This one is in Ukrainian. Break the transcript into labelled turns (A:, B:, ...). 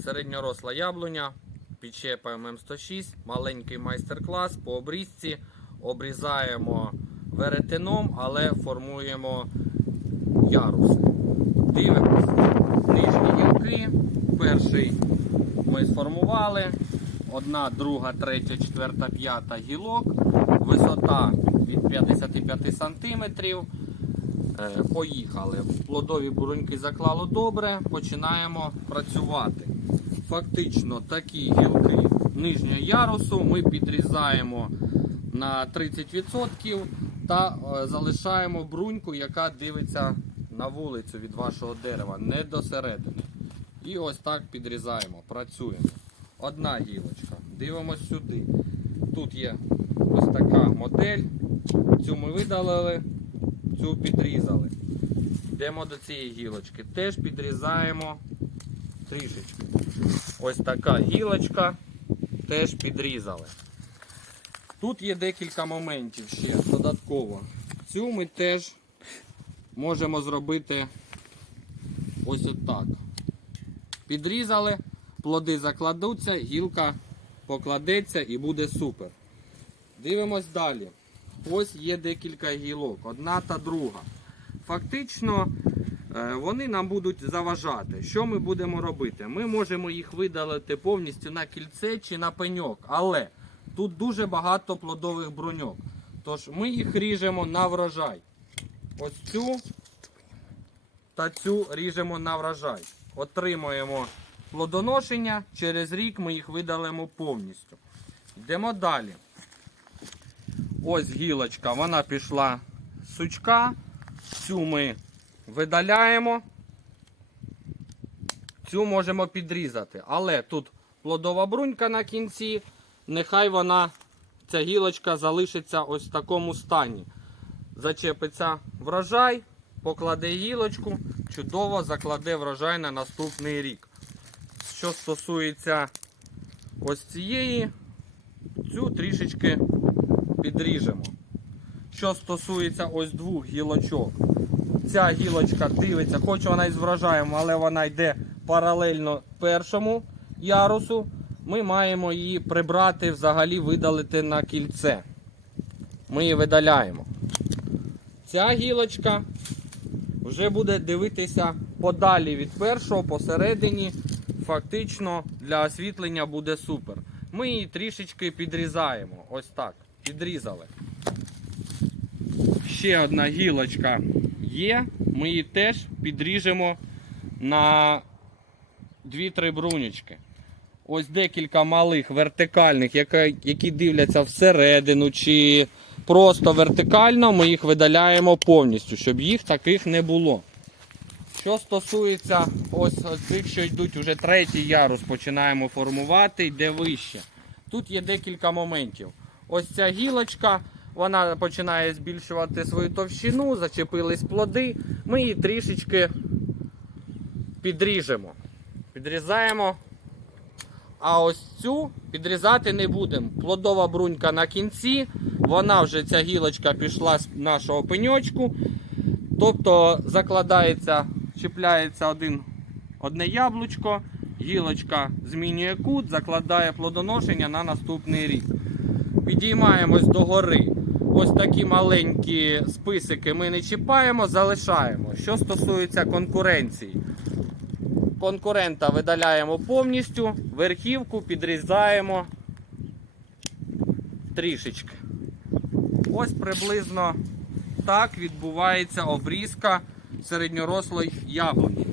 A: середньоросла яблуня, підчепаємо М106, маленький майстер-клас по обрізці. Обрізаємо веретеном, але формуємо яруси. Дивимося. Нижні гілки. Перший ми сформували. Одна, друга, третя, четверта, п'ята гілок. Висота від 55 сантиметрів. Е, Поїхали. Плодові буруньки заклало добре. Починаємо працювати. Фактично такі гілки нижнього ярусу ми підрізаємо на 30% та е, залишаємо бруньку, яка дивиться на вулицю від вашого дерева, не до середини. І ось так підрізаємо, працюємо. Одна гілочка. Дивимось сюди. Тут є ось така модель. Цю ми видалили, цю підрізали. Йдемо до цієї гілочки. Теж підрізаємо трішечки. Ось така гілочка. Теж підрізали. Тут є декілька моментів ще додатково. Цю ми теж можемо зробити ось отак. Підрізали, плоди закладуться, гілка покладеться і буде супер. Дивимось далі. Ось є декілька гілок, одна та друга. Фактично е, вони нам будуть заважати. Що ми будемо робити? Ми можемо їх видалити повністю на кільце чи на пеньок, але тут дуже багато плодових бруньок. Тож ми їх ріжемо на врожай. Ось цю та цю ріжемо на врожай. Отримуємо плодоношення, через рік ми їх видалимо повністю. Йдемо далі. Ось гілочка, вона пішла з сучка. Цю ми видаляємо. Цю можемо підрізати. Але тут плодова брунька на кінці. Нехай вона, ця гілочка залишиться ось в такому стані. Зачепиться врожай, покладе гілочку, чудово закладе врожай на наступний рік. Що стосується ось цієї, цю трішечки підріжемо. Що стосується ось двох гілочок, ця гілочка дивиться, хоч вона із врожаєм, але вона йде паралельно першому ярусу. Ми маємо її прибрати, взагалі видалити на кільце. Ми її видаляємо. Ця гілочка вже буде дивитися подалі від першого, посередині. Фактично для освітлення буде супер. Ми її трішечки підрізаємо. Ось так. Підрізали. Ще одна гілочка є. Ми її теж підріжемо на 2-3 брунічки. Ось декілька малих вертикальних, які, дивляться всередину чи просто вертикально, ми їх видаляємо повністю, щоб їх таких не було. Що стосується ось цих, що йдуть уже третій ярус, починаємо формувати, йде вище. Тут є декілька моментів. Ось ця гілочка, вона починає збільшувати свою товщину, зачепились плоди. Ми її трішечки підріжемо. Підрізаємо. А ось цю підрізати не будемо. Плодова брунька на кінці, вона вже ця гілочка пішла з нашого пеньочку. Тобто закладається, чіпляється один, одне яблучко, гілочка змінює кут, закладає плодоношення на наступний рік. Підіймаємось до гори. Ось такі маленькі списики ми не чіпаємо, залишаємо. Що стосується конкуренції, конкурента видаляємо повністю, верхівку підрізаємо трішечки. Ось приблизно так відбувається обрізка середньорослої яблуні.